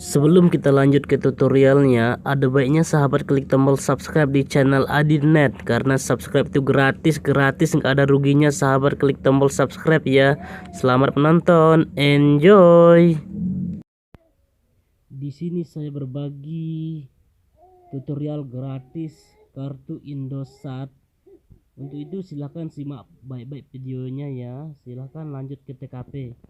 Sebelum kita lanjut ke tutorialnya, ada baiknya sahabat klik tombol subscribe di channel inet, karena subscribe itu gratis, nggak ada ruginya. Sahabat klik tombol subscribe ya. Selamat menonton, enjoy. Di sini saya berbagi tutorial gratis kartu Indosat. Untuk itu silahkan simak baik-baik videonya ya. Silahkan lanjut ke TKP.